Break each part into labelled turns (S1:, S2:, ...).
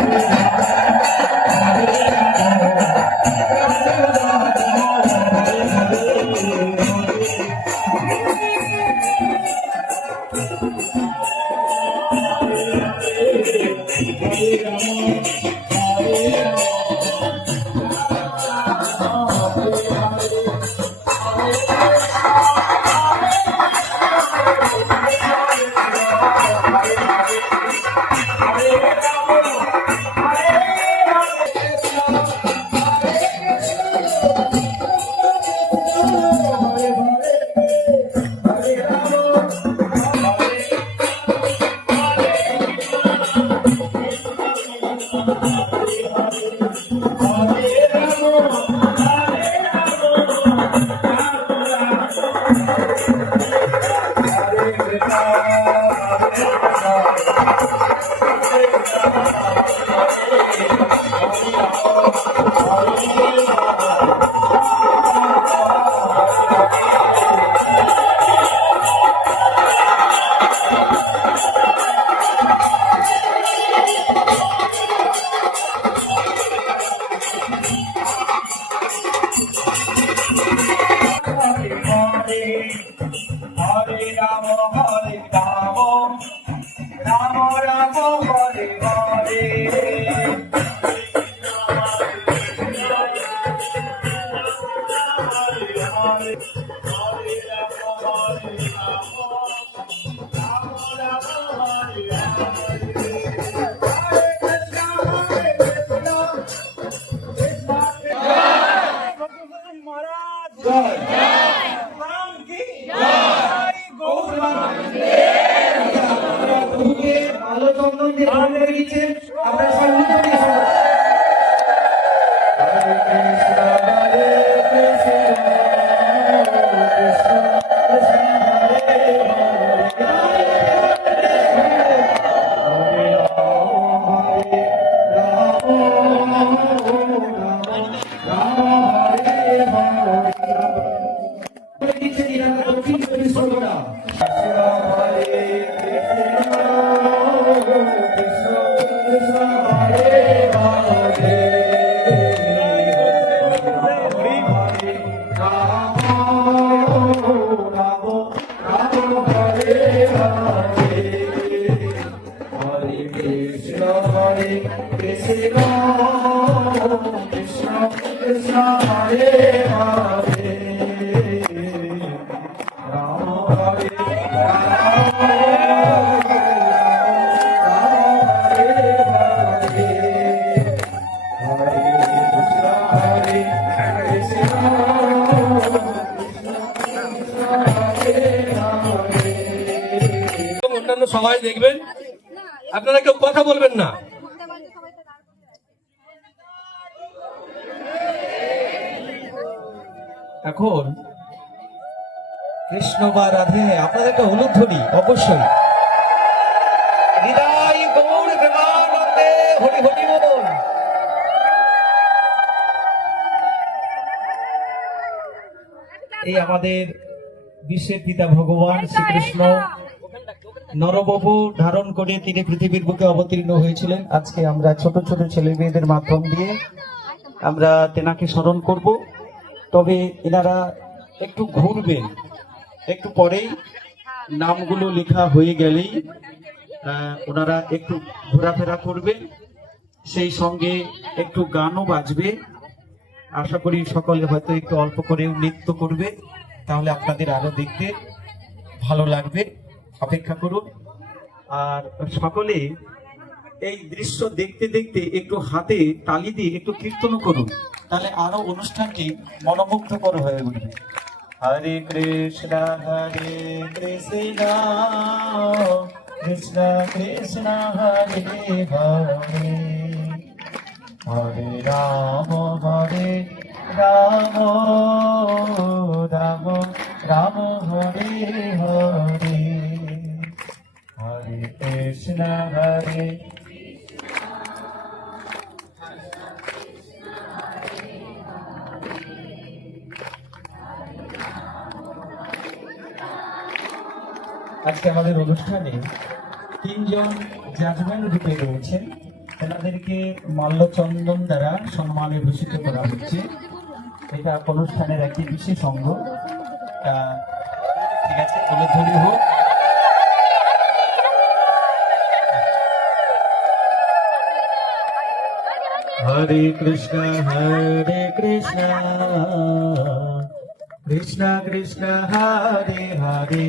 S1: Thank you. অন্যান্য
S2: সবাই দেখবেন আপনারা কেউ কথা বলবেন না এখন কৃষ্ণ বা রাধে আপনাদের একটা অনুধ্বনি অবশ্যই এই আমাদের বিশ্বের পিতা ভগবান শ্রীকৃষ্ণ নরবব ধারণ করে তিনি পৃথিবীর বুকে অবতীর্ণ হয়েছিলেন আজকে আমরা ছোট ছোট ছেলে মেয়েদের মাধ্যম দিয়ে আমরা তেনাকে স্মরণ করবো তবে এনারা একটু ঘুরবেন একটু পরেই নামগুলো লেখা হয়ে গেলেই ওনারা একটু ঘোরাফেরা করবেন সেই সঙ্গে একটু গানও বাজবে আশা করি সকলে হয়তো একটু অল্প করেও নৃত্য করবে তাহলে আপনাদের আরো দেখতে ভালো লাগবে অপেক্ষা করুন আর সকলে এই দৃশ্য দেখতে দেখতে একটু হাতে তালি দিয়ে একটু কীর্তন করুন তাহলে আরো অনুষ্ঠানটি মনোমুগ্ধকর হয়ে উঠবে
S1: হরে কৃষ্ণ হরে কৃষ্ণ কৃষ্ণ কৃষ্ণ হরে হরে হরে রাম হরে রাম
S2: অনুষ্ঠানে তিনজন জাজমেন রূপে রয়েছেন তেনাদেরকে মাল্যচন্দন দ্বারা সম্মানে ভূষিত করা হচ্ছে এটা অনুষ্ঠানের একটি বিশেষ অঙ্গ ঠিক আছে তুলে ধরি হোক
S1: হরে কৃষ্ণ হরে কৃষ্ণ কৃষ্ণ কৃষ্ণ হরে হরে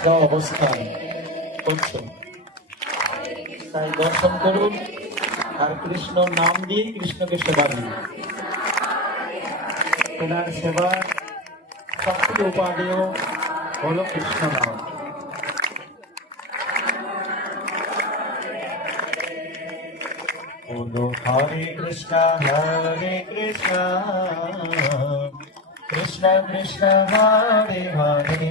S2: আজকা অবস্থায় করছেন তাই দর্শন করুন আর কৃষ্ণ নাম দিয়ে কৃষ্ণকে সেবা দিন সেবা উপাদেয় কৃষ্ণ নাম
S1: বলো হরে কৃষ্ণ হরে কৃষ্ণ কৃষ্ণ কৃষ্ণ হরে হরে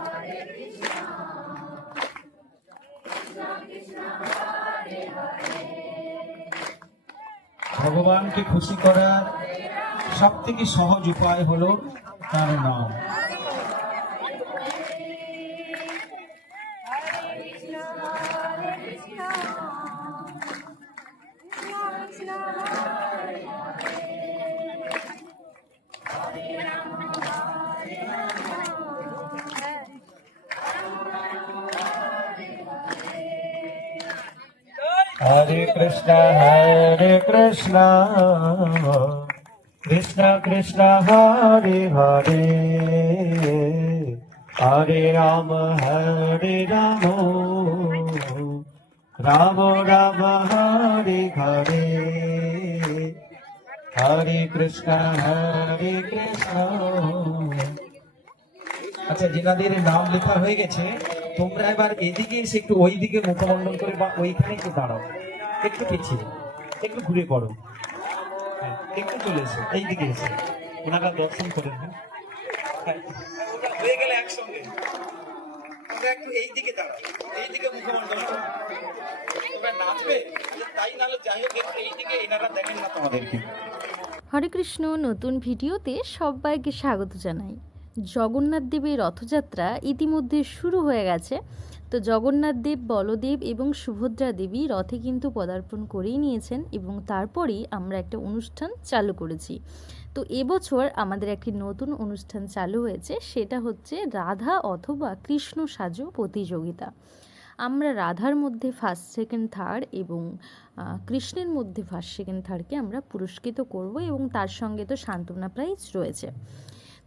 S2: ভগবানকে খুশি করার সব থেকে সহজ উপায় হলো তার নাম
S1: Krishna, Hare Krishna, Hare Krishna, Krishna Krishna, Hare Hare, Hare Rama, Hare Rama, Rama Rama, Hare Hare, Hare Krishna, Hare Krishna.
S2: আচ্ছা জিনাদের নাম লেখা হয়ে গেছে তোমরা এবার এদিকে এসে একটু ওই দিকে মুখমণ্ডল করে বা ওইখানে একটু দাঁড়াও একটু পিছিয়ে একটু ঘুরে পড়ো হ্যাঁ, একটু চলে এসো এইদিকে এসে ওনারা দর্শন করেন হ্যাঁ, হয়ে গেলে একসঙ্গে
S3: হরে কৃষ্ণ নতুন ভিডিওতে সবাইকে স্বাগত জানাই জগন্নাথ দেবের রথযাত্রা ইতিমধ্যে শুরু হয়ে গেছে তো জগন্নাথ দেব বলদেব এবং সুভদ্রা দেবী রথে কিন্তু পদার্পণ করেই নিয়েছেন এবং তারপরেই আমরা একটা অনুষ্ঠান চালু করেছি তো এবছর আমাদের একটি নতুন অনুষ্ঠান চালু হয়েছে সেটা হচ্ছে রাধা অথবা কৃষ্ণ সাজু প্রতিযোগিতা আমরা রাধার মধ্যে ফার্স্ট সেকেন্ড থার্ড এবং কৃষ্ণের মধ্যে ফার্স্ট সেকেন্ড থার্ডকে আমরা পুরস্কৃত করব এবং তার সঙ্গে তো সান্ত্বনা প্রাইজ রয়েছে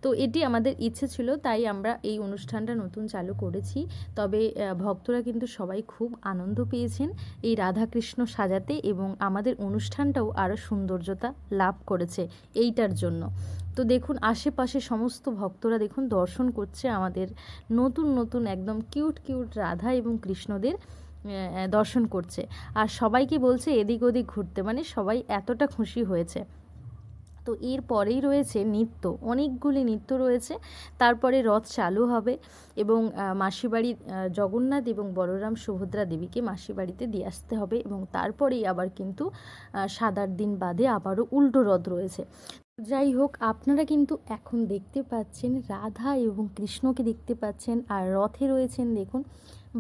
S3: তো এটি আমাদের ইচ্ছে ছিল তাই আমরা এই অনুষ্ঠানটা নতুন চালু করেছি তবে ভক্তরা কিন্তু সবাই খুব আনন্দ পেয়েছেন এই রাধাকৃষ্ণ সাজাতে এবং আমাদের অনুষ্ঠানটাও আরও সৌন্দর্যতা লাভ করেছে এইটার জন্য তো দেখুন আশেপাশে সমস্ত ভক্তরা দেখুন দর্শন করছে আমাদের নতুন নতুন একদম কিউট কিউট রাধা এবং কৃষ্ণদের দর্শন করছে আর সবাইকে বলছে এদিক ওদিক ঘুরতে মানে সবাই এতটা খুশি হয়েছে তো এর পরেই রয়েছে নৃত্য অনেকগুলি নৃত্য রয়েছে তারপরে রথ চালু হবে এবং বাড়ির জগন্নাথ এবং বলরাম সুভদ্রা দেবীকে মাসিবাড়িতে দিয়ে আসতে হবে এবং তারপরেই আবার কিন্তু সাদার দিন বাদে আবারও উল্টো রথ রয়েছে যাই হোক আপনারা কিন্তু এখন দেখতে পাচ্ছেন রাধা এবং কৃষ্ণকে দেখতে পাচ্ছেন আর রথে রয়েছেন দেখুন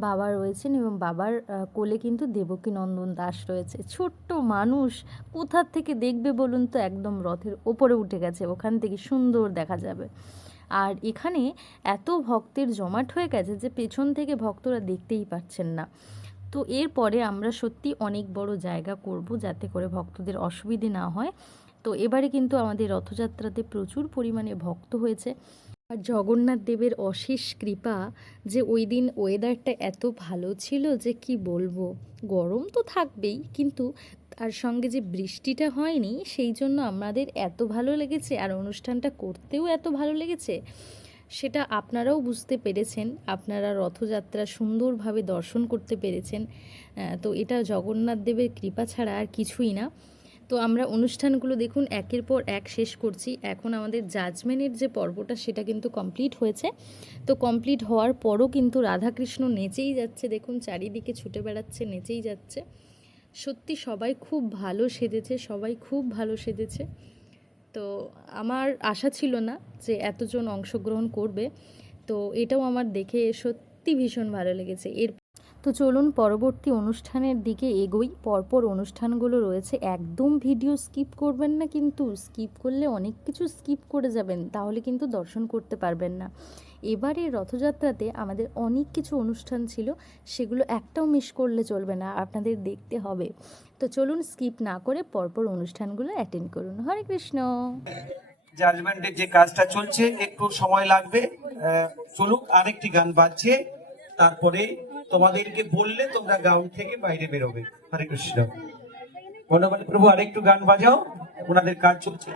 S3: বাবা রয়েছেন এবং বাবার কোলে কিন্তু দেবকী নন্দন দাস রয়েছে ছোট্ট মানুষ কোথার থেকে দেখবে বলুন তো একদম রথের ওপরে উঠে গেছে ওখান থেকে সুন্দর দেখা যাবে আর এখানে এত ভক্তের জমাট হয়ে গেছে যে পেছন থেকে ভক্তরা দেখতেই পাচ্ছেন না তো এরপরে আমরা সত্যি অনেক বড় জায়গা করব যাতে করে ভক্তদের অসুবিধে না হয় তো এবারে কিন্তু আমাদের রথযাত্রাতে প্রচুর পরিমাণে ভক্ত হয়েছে আর জগন্নাথ দেবের অশেষ কৃপা যে ওই দিন ওয়েদারটা এত ভালো ছিল যে কি বলবো গরম তো থাকবেই কিন্তু তার সঙ্গে যে বৃষ্টিটা হয়নি সেই জন্য আমাদের এত ভালো লেগেছে আর অনুষ্ঠানটা করতেও এত ভালো লেগেছে সেটা আপনারাও বুঝতে পেরেছেন আপনারা রথযাত্রা সুন্দরভাবে দর্শন করতে পেরেছেন তো এটা জগন্নাথ দেবের কৃপা ছাড়া আর কিছুই না তো আমরা অনুষ্ঠানগুলো দেখুন একের পর এক শেষ করছি এখন আমাদের জাজমেনের যে পর্বটা সেটা কিন্তু কমপ্লিট হয়েছে তো কমপ্লিট হওয়ার পরও কিন্তু রাধাকৃষ্ণ নেচেই যাচ্ছে দেখুন চারিদিকে ছুটে বেড়াচ্ছে নেচেই যাচ্ছে সত্যি সবাই খুব ভালো সেজেছে সবাই খুব ভালো সেজেছে তো আমার আশা ছিল না যে এতজন অংশগ্রহণ করবে তো এটাও আমার দেখে সত্যি ভীষণ ভালো লেগেছে এর তো চলুন পরবর্তী অনুষ্ঠানের দিকে এগোই পরপর অনুষ্ঠানগুলো রয়েছে একদম ভিডিও স্কিপ করবেন না কিন্তু স্কিপ করলে অনেক কিছু স্কিপ করে যাবেন তাহলে কিন্তু দর্শন করতে পারবেন না এবারে রথযাত্রাতে আমাদের অনেক কিছু অনুষ্ঠান ছিল সেগুলো একটাও মিস করলে চলবে না আপনাদের দেখতে হবে তো চলুন স্কিপ না করে পরপর অনুষ্ঠানগুলো অ্যাটেন্ড করুন হরে কৃষ্ণ
S2: জাজমেন্টের যে কাজটা চলছে একটু সময় লাগবে চলুক আরেকটি গান বাজছে তারপরে তোমাদেরকে বললে তোমরা গাউন থেকে বাইরে বেরোবে হরে কৃষ্ণ মনে প্রভু আরেকটু গান বাজাও ওনাদের কাজ চলছে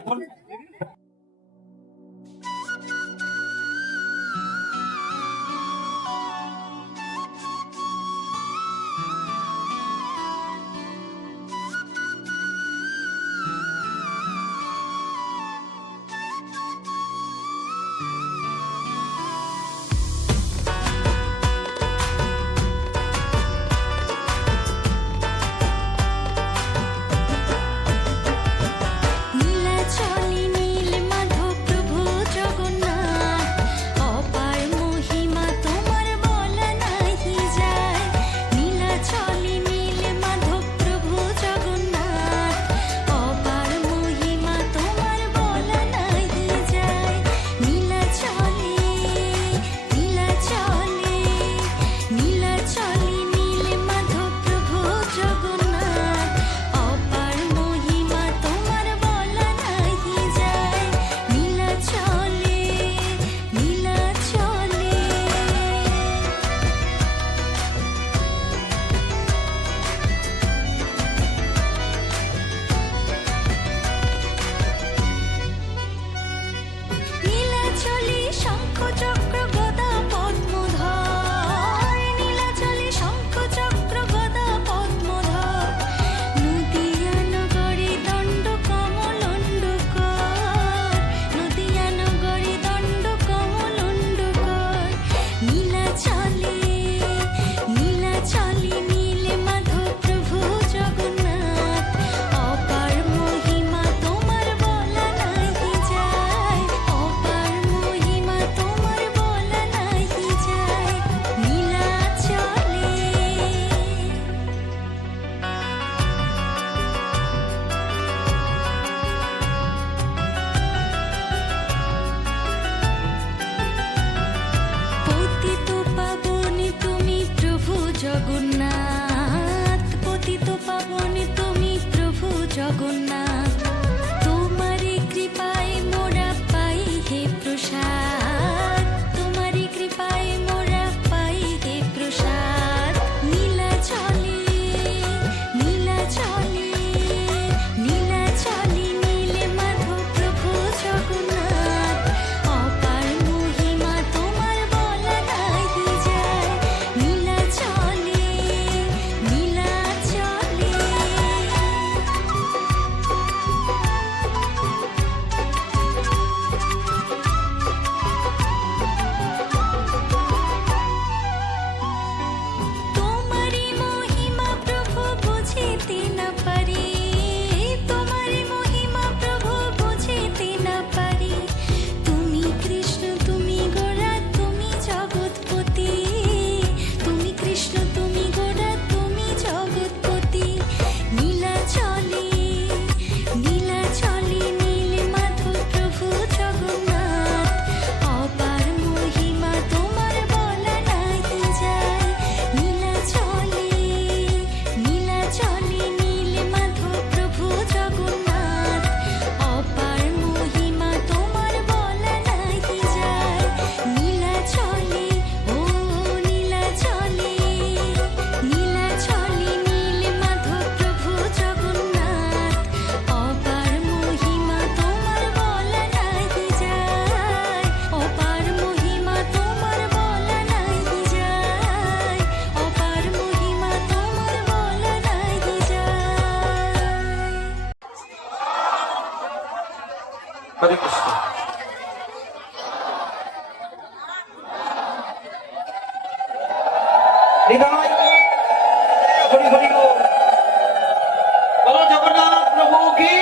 S2: বলো জগন্নাথ প্রভু কি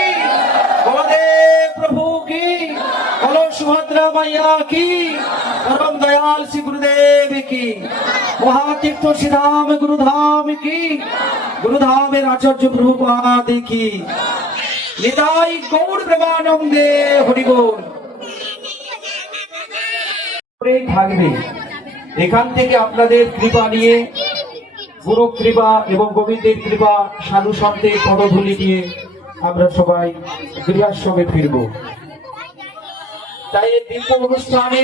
S2: বলদেব প্রভু কি বলো সুভদ্রা মাইয়া কি পরম দয়াল শ্রী গুরুদেব কি মহাতীর্থ শ্রীধাম গুরুধাম কি গুরুধামের আচার্য প্রভুপাদ দেখি নিদাই গৌর প্রেমানন্দে হরিগোর থাকবে এখান থেকে আপনাদের কৃপা নিয়ে গুরু কৃপা এবং গোবিন্দের কৃপা সাধু শব্দে পদধূলি নিয়ে আমরা সবাই গৃহাশ্রমে ফিরব তাই এই দিব্য অনুষ্ঠানে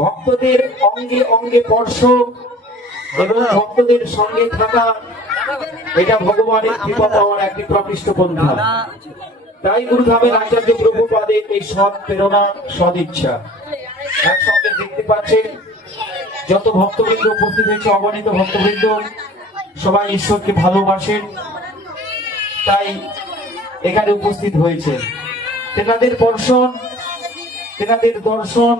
S2: ভক্তদের অঙ্গে অঙ্গে স্পর্শ এবং ভক্তদের সঙ্গে থাকা এটা ভগবানের কৃপা পাওয়ার একটি প্রকৃষ্ট পন্থা তাই গুরুধামের আচার্য প্রভুপাদের এই সৎ প্রেরণা সদিচ্ছা একসঙ্গে দেখতে পাচ্ছেন যত ভক্তবৃন্দ উপস্থিত হয়েছে অগণিত ভক্তবৃন্দ সবাই ঈশ্বরকে ভালোবাসেন তাই এখানে উপস্থিত হয়েছে তেনাদের দর্শন তেনাদের দর্শন